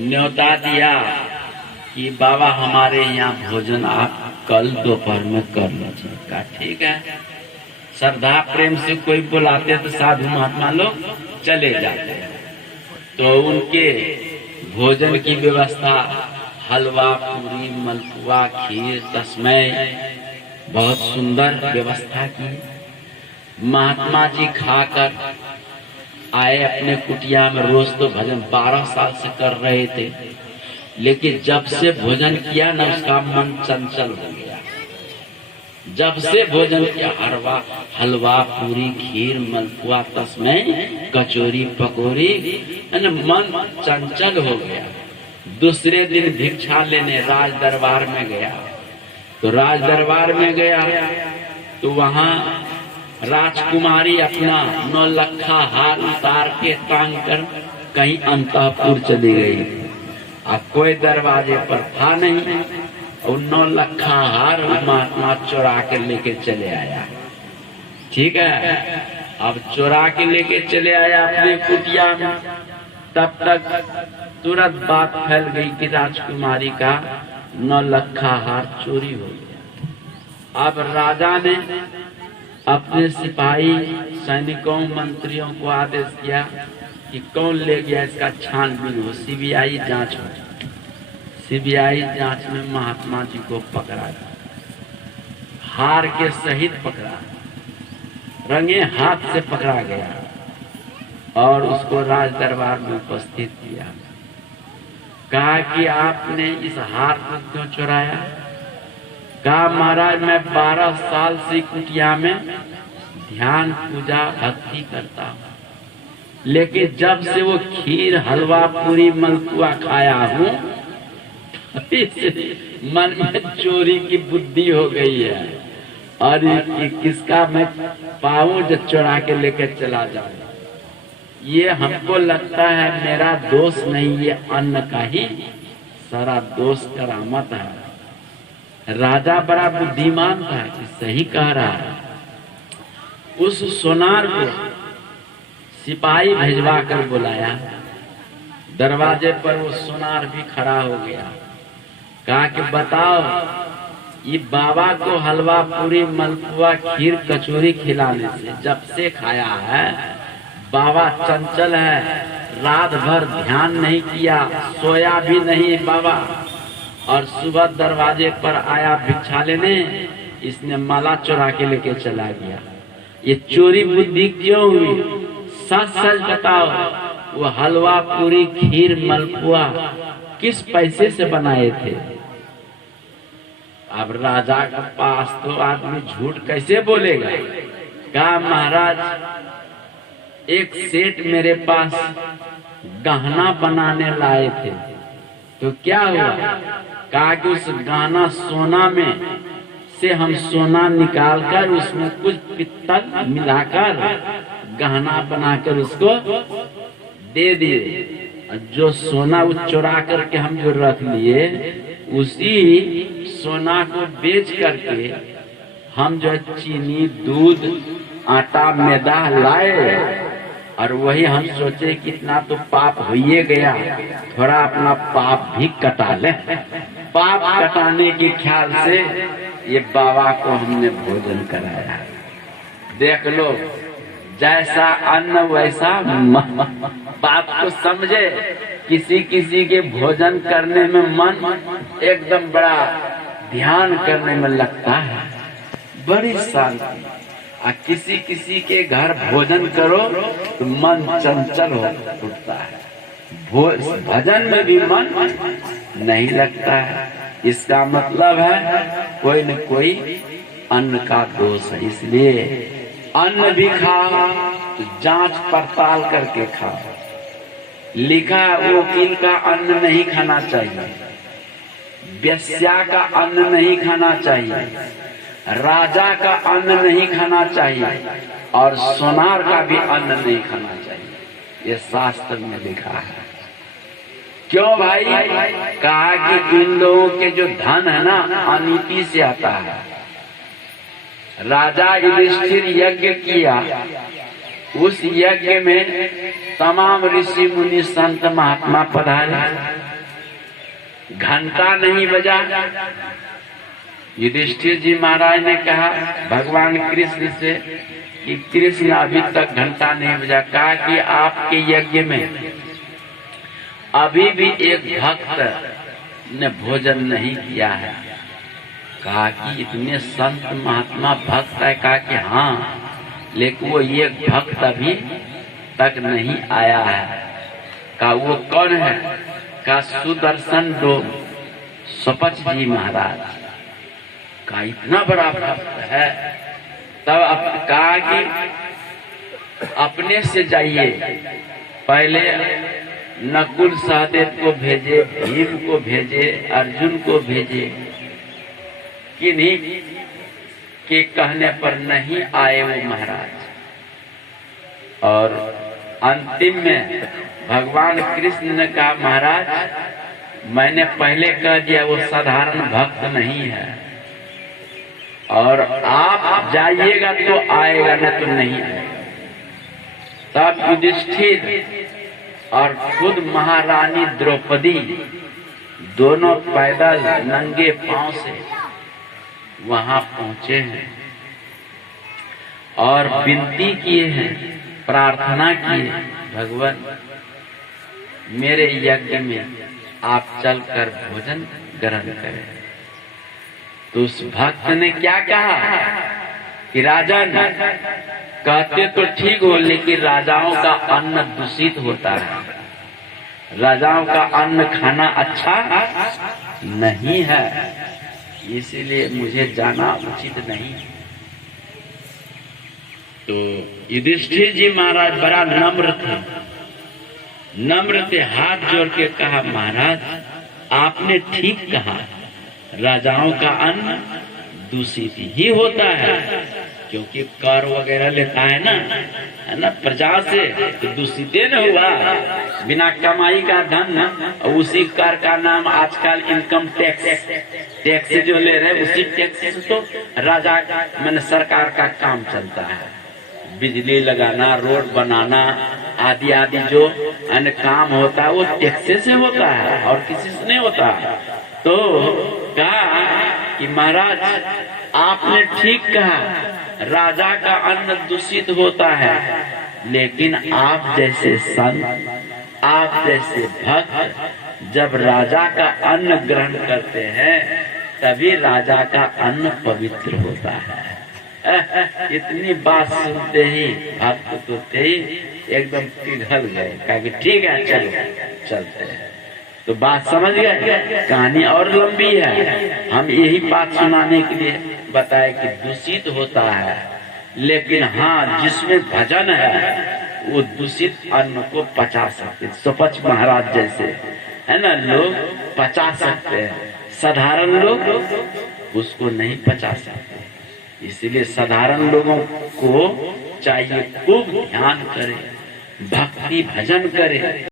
न्योता दिया कि बाबा हमारे यहाँ भोजन आप कल दोपहर में कर लीजिए। कहा ठीक है। श्रद्धा प्रेम से कोई बुलाते तो साधु महात्मा लोग चले जाते हैं। तो उनके भोजन की व्यवस्था हलवा पूरी मलपुआ खीर तस्मै बहुत सुंदर व्यवस्था की। महात्मा जी खाकर आए अपने कुटिया में। रोज तो भजन 12 साल से कर रहे थे, लेकिन जब से भोजन किया ना उसका मन चंचल हो गया। जब से भोजन किया हलवा पूरी खीर मलपुआ तस्मै कचौरी पकौड़ी, मन चंचल हो गया। दूसरे दिन भिक्षा लेने राज दरबार में गया। तो राज दरबार में गया तो वहां राजकुमारी अपना 9 लखा हार उतार के टांग कर कहीं अंतःपुर चली गई। अब कोई दरवाजे पर था नहीं और 9 लखा हार महात्मा चुरा के लेके चले आया। ठीक है। अब चुरा के लेके चले आया अपने कुटिया में। तब तक तुरंत बात फैल गई कि राजकुमारी का 9 लखा हार चोरी हो गया। अब राजा ने अपने सिपाही सैनिकों मंत्रियों को आदेश किया कि कौन ले गया इसका छानबीन हो, सीबीआई जांच हो। सीबीआई जांच में महात्मा जी को पकड़ा गया, हार के सहित पकड़ा, रंगे हाथ से पकड़ा गया और उसको राज दरबार में उपस्थित किया। कहा कि आपने इस हार को क्यों चुराया? कहा महाराज मैं 12 साल से कुटिया में ध्यान पूजा भक्ति करता हूँ, लेकिन जब से वो खीर हलवा पूरी मलपुआ खाया हूँ मन में चोरी की बुद्धि हो गई है और किसका मैं पाऊं जो चुरा के लेके चला जाऊं। ये हमको लगता है मेरा दोष नहीं, ये अन्न का ही सारा दोष करामत है। राजा बड़ा बुद्धिमान था कि सही कह रहा है। उस सोनार को सिपाही भिजवा कर बुलाया। दरवाजे पर वो सोनार भी खड़ा हो गया। कहा कि बताओ ये बाबा को हलवा पूरी मलपुआ खीर कचौरी खिलाने से जब से खाया है बाबा चंचल है, रात भर ध्यान नहीं किया, सोया भी नहीं बाबा, और सुबह दरवाजे पर आया भिक्षा लेने, इसने माला चुरा के लेके चला गया। ये चोरी बुद्धि क्यों हुई? सच सच बताओ, वो हलवा पूरी खीर मलपुआ किस पैसे से बनाए थे? अब राजा के पास तो आदमी झूठ कैसे बोलेगा। कहा महाराज एक सेठ मेरे पास गहना बनाने लाए थे, तो क्या हुआ? कहा कि उस गहना सोना में से हम सोना निकालकर उसमें कुछ पित्तल मिलाकर गहना बनाकर उसको दे दिए। जो सोना वो चुरा करके हम जो रख लिए उसी सोना को बेच करके हम जो चीनी दूध आटा मैदा लाए और वही हम सोचे कि इतना तो पाप हो ही गया, थोड़ा अपना पाप भी कटा ले। पाप कटाने के ख्याल से ये बाबा को हमने भोजन कराया। देख लो जैसा अन्न वैसा बात को समझे। किसी किसी के भोजन करने में मन एकदम बड़ा ध्यान करने में लगता है, बड़ी शांति। किसी किसी के घर भोजन करो तो मन चंचल हो उठता है, भजन में भी मन नहीं लगता है। इसका मतलब है कोई न कोई अन्न का दोष है। इसलिए अन्न भी खाओ तो जांच पड़ताल करके खाओ। लिखा वकील का अन्न नहीं खाना चाहिए, वेश्या का अन्न नहीं खाना चाहिए, राजा का अन्न नहीं खाना चाहिए और सोनार का भी अन्न नहीं खाना चाहिए। ये शास्त्र में लिखा है। क्यों भाई? कहा कि इन लोगों के जो धन है ना अनीति से आता है। राजा युधिष्ठिर यज्ञ किया उस यज्ञ में तमाम ऋषि मुनि संत महात्मा पधारे, घंटा नहीं बजा। युधिष्ठिर जी महाराज ने कहा भगवान कृष्ण से कि कृष्ण अभी तक घंटा नहीं बजा। कहा कि आपके यज्ञ में अभी भी एक भक्त ने भोजन नहीं किया है। कहा कि इतने संत महात्मा भक्त है। कहा कि हाँ, लेकिन वो एक भक्त अभी तक नहीं आया है। कहा वो कौन है? कहा सुदर्शन दो स्वपच जी महाराज। कहा इतना बड़ा भक्त है। तब कहा कि अपने से जाइए, पहले नकुल सहदेव को भेजे, भीम को भेजे, अर्जुन को भेजे, किन्हीं के कहने पर नहीं आए वो महाराज। और अंतिम में भगवान कृष्ण ने कहा महाराज मैंने पहले कह दिया वो साधारण भक्त नहीं है, और आप जाइएगा तो आएगा, न तो नहीं आएगा। तब युधिष्ठिर और खुद महारानी द्रौपदी दोनों पैदल नंगे पांव से वहां पहुंचे हैं और विनती किए हैं, प्रार्थना किए, भगवान मेरे यज्ञ में आप चलकर भोजन ग्रहण करें। तो उस भक्त ने क्या कहा कि राजन, कहते तो ठीक हो, लेकिन राजाओं का अन्न दूषित होता है, राजाओं का अन्न खाना अच्छा नहीं है, इसीलिए मुझे जाना उचित नहीं। तो युधिष्ठिर जी महाराज बड़ा नम्र थे, हाथ जोड़ के कहा महाराज आपने ठीक कहा, राजाओं का अन्न दूषित ही होता है, क्योंकि कर वगैरह लेता है ना प्रजा से, तो दूषित न हुआ, बिना कमाई का धन न। उसी कर का नाम आजकल इनकम टैक्स जो ले रहे हैं, उसी टैक्स से तो राजा मैंने सरकार का काम चलता है। बिजली लगाना, रोड बनाना आदि आदि जो अन्य काम होता है वो टैक्स से होता है और किसी से नहीं होता। तो कहा कि महाराज आपने ठीक कहा, राजा का अन्न दूषित होता है, लेकिन आप जैसे संत, आप जैसे भक्त जब राजा का अन्न ग्रहण करते हैं तभी राजा का अन्न पवित्र होता है। इतनी बात सुनते ही भक्त तो थे एकदम पिघल गए, कहा कि ठीक है चलो चलते हैं। तो बात समझ गए, कहानी और लंबी है, हम यही बात सुनाने के लिए बताए कि दूषित होता है, लेकिन हाँ जिसमें भजन है वो दूषित अन्न को पचा सकते, सुपच महाराज जैसे है ना, लोग पचा सकते हैं, साधारण लोग उसको नहीं पचा सकते। इसलिए साधारण लोगों को चाहिए खूब ध्यान करें, भक्ति भजन करें।